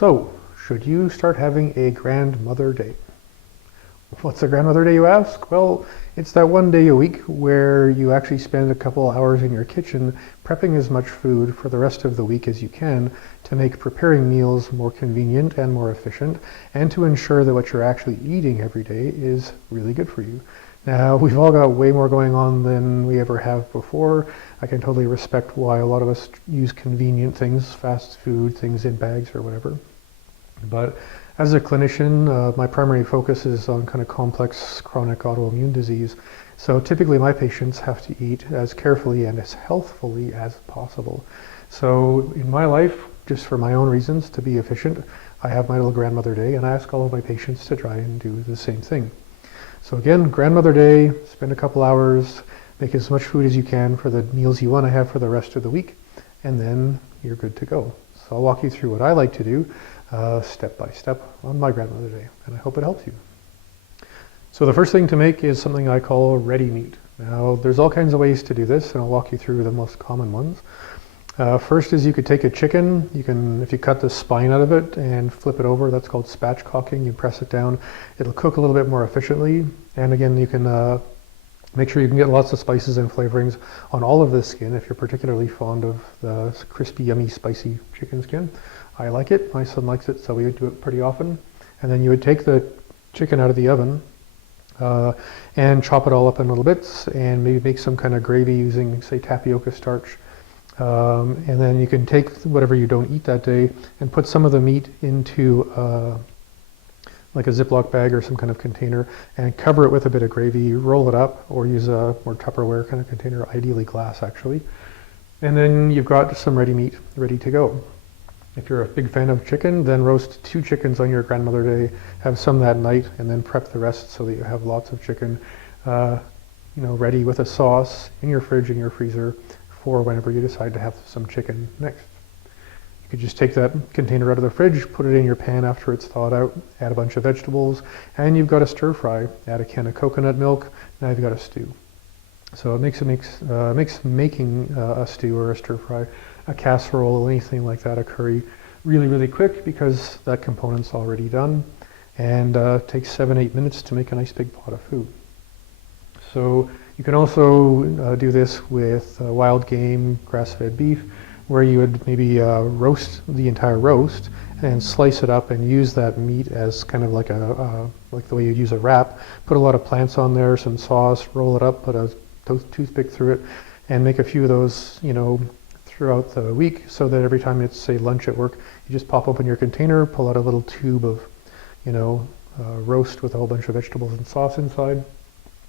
So, should you start having a grandmother day? What's a grandmother day, you ask? Well, it's that one day a week where you actually spend a couple hours in your kitchen prepping as much food for the rest of the week as you can to make preparing meals more convenient and more efficient, and to ensure that what you're actually eating every day is really good for you. Now, we've all got way more going on than we ever have before. I can totally respect why a lot of us use convenient things, fast food, things in bags or whatever. But as a clinician, my primary focus is on kind of complex chronic autoimmune disease. So typically my patients have to eat as carefully and as healthfully as possible. So in my life, just for my own reasons, to be efficient, I have my little grandmother day, and I ask all of my patients to try and do the same thing. So again, grandmother day, spend a couple hours, make as much food as you can for the meals you want to have for the rest of the week, and then you're good to go. So I'll walk you through what I like to do step by step on my grandmother day, and I hope it helps you. So the first thing to make is something I call ready meat. Now there's all kinds of ways to do this, and I'll walk you through the most common ones. First is you could take a chicken, if you cut the spine out of it and flip it over, that's called spatchcocking. You press it down, it'll cook a little bit more efficiently. And again, you can make sure you can get lots of spices and flavorings on all of the skin if you're particularly fond of the crispy, yummy, spicy chicken skin. I like it, my son likes it, so we would do it pretty often. And then you would take the chicken out of the oven and chop it all up in little bits and maybe make some kind of gravy using, say, tapioca starch. And then you can take whatever you don't eat that day and put some of the meat into like a Ziploc bag or some kind of container and cover it with a bit of gravy, roll it up, or use a more Tupperware kind of container, ideally glass actually. And then you've got some ready meat ready to go. If you're a big fan of chicken, then roast 2 chickens on your grandmother day, have some that night, and then prep the rest so that you have lots of chicken ready with a sauce in your fridge, in your freezer, for whenever you decide to have some chicken next. You could just take that container out of the fridge, put it in your pan after it's thawed out, add a bunch of vegetables, and you've got a stir fry. Add a can of coconut milk, now you've got a stew. So it makes making a stew or a stir fry, a casserole, anything like that, a curry, really, really quick because that component's already done, and takes 7-8 minutes to make a nice big pot of food. So you can also do this with wild game, grass-fed beef, where you would maybe roast the entire roast and slice it up and use that meat as kind of like like the way you'd use a wrap. Put a lot of plants on there, some sauce, roll it up, put a toothpick through it, and make a few of those, throughout the week, so that every time it's, say, lunch at work, you just pop open your container, pull out a little tube of, roast with a whole bunch of vegetables and sauce inside,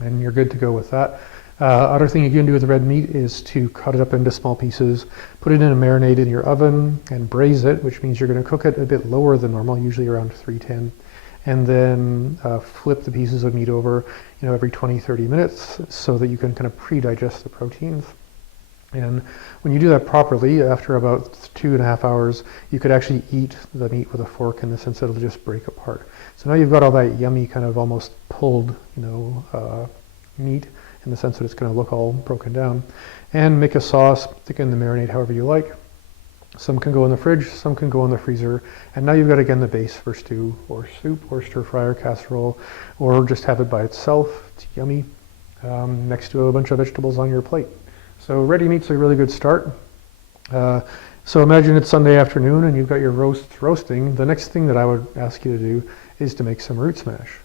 and you're good to go with that. Other thing you can do with the red meat is to cut it up into small pieces, put it in a marinade in your oven, and braise it, which means you're going to cook it a bit lower than normal, usually around 310, and then flip the pieces of meat over, every 20-30 minutes, so that you can kind of pre-digest the proteins. And when you do that properly, after about 2.5 hours, you could actually eat the meat with a fork, in the sense that it'll just break apart. So now you've got all that yummy kind of almost pulled, meat, in the sense that it's going to look all broken down. And make a sauce, thicken the marinade however you like. Some can go in the fridge, some can go in the freezer. And now you've got, again, the base for stew or soup or stir fry or casserole, or just have it by itself. It's yummy, next to a bunch of vegetables on your plate. So ready meat's a really good start. So imagine it's Sunday afternoon and you've got your roasting. The next thing that I would ask you to do is to make some root smash.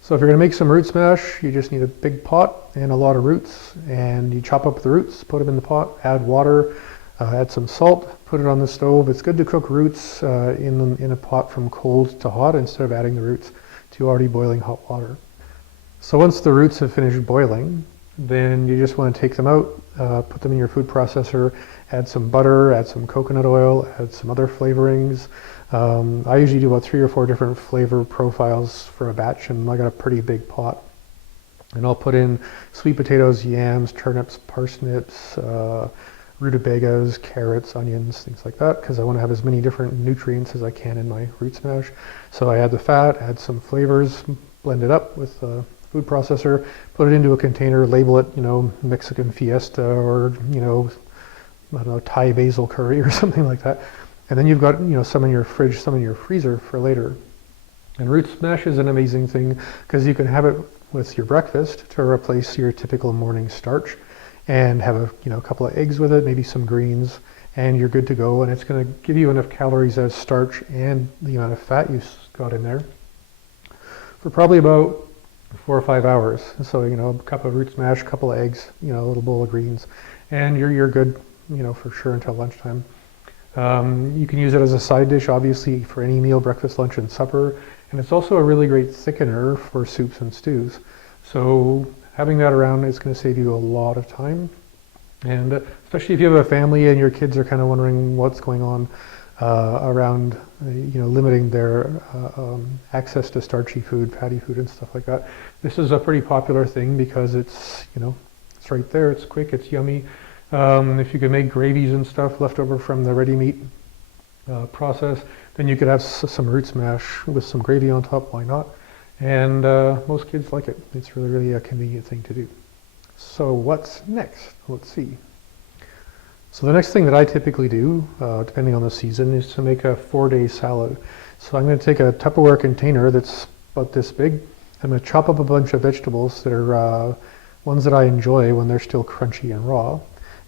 So if you're going to make some root smash, you just need a big pot and a lot of roots, and you chop up the roots, put them in the pot, add water, add some salt, put it on the stove. It's good to cook roots in a pot from cold to hot instead of adding the roots to already boiling hot water. So once the roots have finished boiling, then you just want to take them out, put them in your food processor, add some butter, add some coconut oil, add some other flavorings. I usually do about 3 or 4 different flavor profiles for a batch, and I got a pretty big pot. And I'll put in sweet potatoes, yams, turnips, parsnips, rutabagas, carrots, onions, things like that, because I want to have as many different nutrients as I can in my root smash. So I add the fat, add some flavors, blend it up with the food processor, put it into a container, label it, Mexican Fiesta, or, I don't know, Thai basil curry or something like that. And then you've got, some in your fridge, some in your freezer for later. And root smash is an amazing thing because you can have it with your breakfast to replace your typical morning starch, and have a couple of eggs with it, maybe some greens, and you're good to go. And it's going to give you enough calories as starch and the amount of fat you've got in there for probably about 4 or 5 hours. So a cup of root smash, a couple of eggs, a little bowl of greens, and you're good, for sure until lunchtime. You can use it as a side dish, obviously, for any meal, breakfast, lunch, and supper. And it's also a really great thickener for soups and stews. So having that around is going to save you a lot of time. And especially if you have a family and your kids are kind of wondering what's going on around, limiting their access to starchy food, fatty food, and stuff like that. This is a pretty popular thing because it's, it's right there, it's quick, it's yummy. If you can make gravies and stuff left over from the ready meat process, then you could have some root smash with some gravy on top, why not? And most kids like it. It's really, really a convenient thing to do. So what's next? Let's see. So the next thing that I typically do, depending on the season, is to make a 4-day salad. So I'm going to take a Tupperware container that's about this big. I'm going to chop up a bunch of vegetables that are ones that I enjoy when they're still crunchy and raw.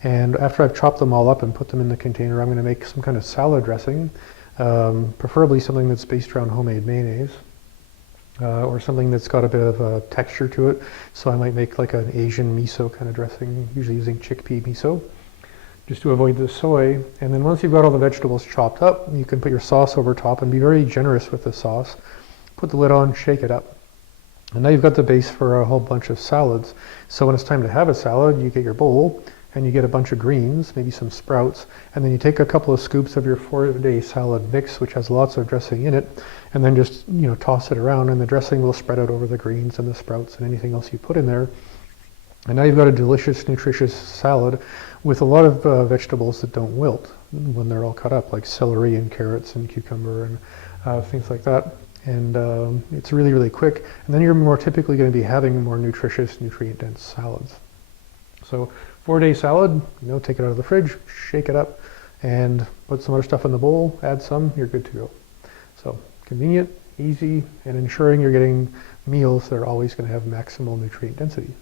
And after I've chopped them all up and put them in the container, I'm going to make some kind of salad dressing, preferably something that's based around homemade mayonnaise, or something that's got a bit of a texture to it. So I might make like an Asian miso kind of dressing, usually using chickpea miso, just to avoid the soy. And then once you've got all the vegetables chopped up, you can put your sauce over top and be very generous with the sauce. Put the lid on, shake it up. And now you've got the base for a whole bunch of salads. So when it's time to have a salad, you get your bowl, and you get a bunch of greens, maybe some sprouts, and then you take a couple of scoops of your 4-day salad mix, which has lots of dressing in it, and then just toss it around, and the dressing will spread out over the greens and the sprouts and anything else you put in there. And now you've got a delicious, nutritious salad with a lot of vegetables that don't wilt when they're all cut up, like celery and carrots and cucumber and things like that. And it's really, really quick. And then you're more typically going to be having more nutritious, nutrient-dense salads. So 4-day salad, take it out of the fridge, shake it up, and put some other stuff in the bowl, add some, you're good to go. So convenient, easy, and ensuring you're getting meals that are always going to have maximal nutrient density.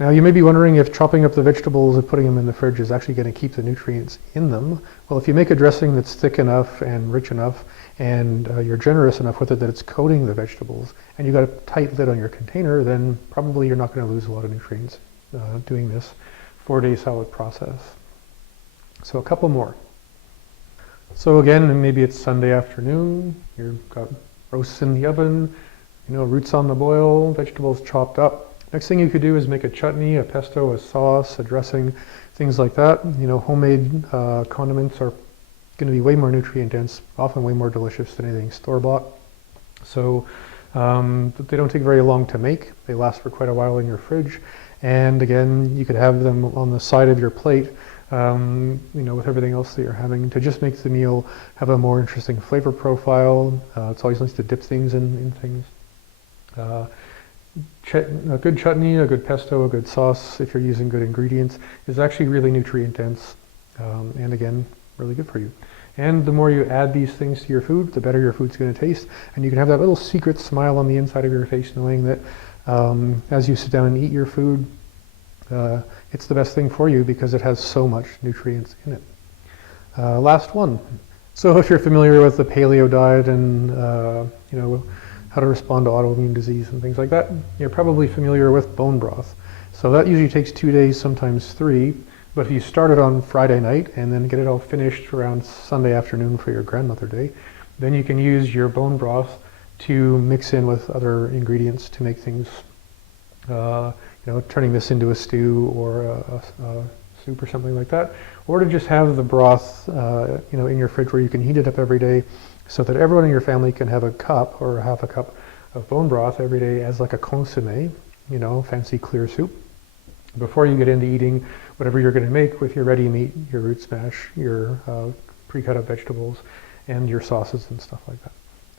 Now you may be wondering if chopping up the vegetables and putting them in the fridge is actually going to keep the nutrients in them. Well, if you make a dressing that's thick enough and rich enough, and you're generous enough with it that it's coating the vegetables, and you've got a tight lid on your container, then probably you're not going to lose a lot of nutrients doing this 4-day salad process. So a couple more. So again, maybe it's Sunday afternoon, you've got roasts in the oven, roots on the boil, vegetables chopped up. Next thing you could do is make a chutney, a pesto, a sauce, a dressing, things like that. Homemade condiments are going to be way more nutrient dense, often way more delicious than anything store-bought. So they don't take very long to make. They last for quite a while in your fridge. And again, you could have them on the side of your plate, with everything else that you're having, to just make the meal have a more interesting flavor profile. It's always nice to dip things in things. A good chutney, a good pesto, a good sauce, if you're using good ingredients, is actually really nutrient dense, and again, really good for you. And the more you add these things to your food, the better your food's going to taste, and you can have that little secret smile on the inside of your face knowing that as you sit down and eat your food, it's the best thing for you because it has so much nutrients in it. Last one. So if you're familiar with the paleo diet and how to respond to autoimmune disease and things like that, you're probably familiar with bone broth. So that usually takes 2 days, sometimes 3. But if you start it on Friday night and then get it all finished around Sunday afternoon for your grandmother day, then you can use your bone broth to mix in with other ingredients to make things, turning this into a stew or a soup or something like that, or to just have the broth, in your fridge where you can heat it up every day, so that everyone in your family can have a cup or half a cup of bone broth every day as like a consommé, fancy clear soup, before you get into eating whatever you're going to make with your ready meat, your root smash, your pre-cut up vegetables, and your sauces and stuff like that.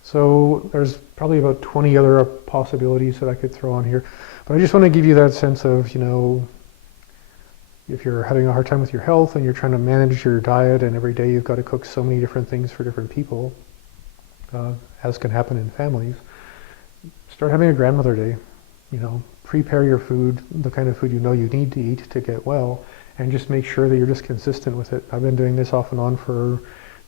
So there's probably about 20 other possibilities that I could throw on here, but I just want to give you that sense of, if you're having a hard time with your health and you're trying to manage your diet and every day you've got to cook so many different things for different people, as can happen in families, start having a grandmother day. You know, prepare your food, the kind of food you know you need to eat to get well, and just make sure that you're just consistent with it. I've been doing this off and on for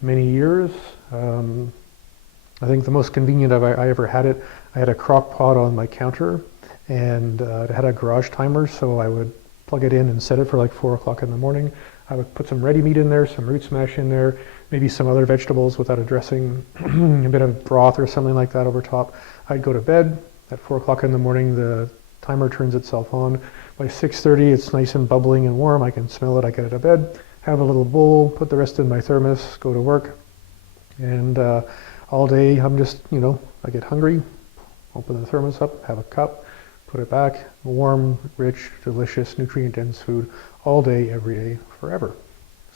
many years. I think the most convenient I ever had it, I had a crock pot on my counter, and it had a garage timer, so I would plug it in and set it for like 4 o'clock in the morning. I would put some ready meat in there, some root smash in there, maybe some other vegetables without a dressing, a bit of broth or something like that over top. I'd go to bed. At 4 o'clock in the morning, the timer turns itself on. By 6:30, it's nice and bubbling and warm. I can smell it. I get out of bed, have a little bowl, put the rest in my thermos, go to work. And all day, I'm just, I get hungry, open the thermos up, have a cup, put it back, warm, rich, delicious, nutrient-dense food all day, every day, forever.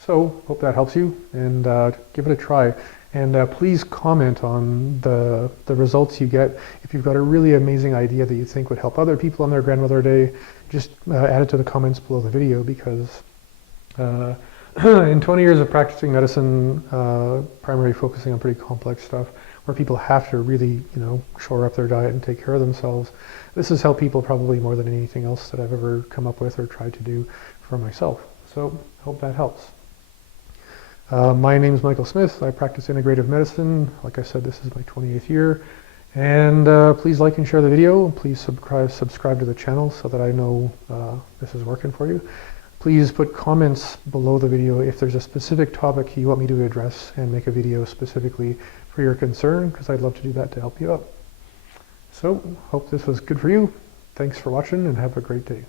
So, hope that helps you, and give it a try. And please comment on the results you get. If you've got a really amazing idea that you think would help other people on their Grandmother Day, just add it to the comments below the video, because in 20 years of practicing medicine, primarily focusing on pretty complex stuff, where people have to really, shore up their diet and take care of themselves, this has helped people probably more than anything else that I've ever come up with or tried to do for myself. So, hope that helps. My name is Michael Smith. I practice integrative medicine. Like I said, this is my 28th year. And please like and share the video. Please subscribe to the channel so that I know this is working for you. Please put comments below the video if there's a specific topic you want me to address and make a video specifically for your concern, because I'd love to do that to help you out. So, hope this was good for you. Thanks for watching and have a great day.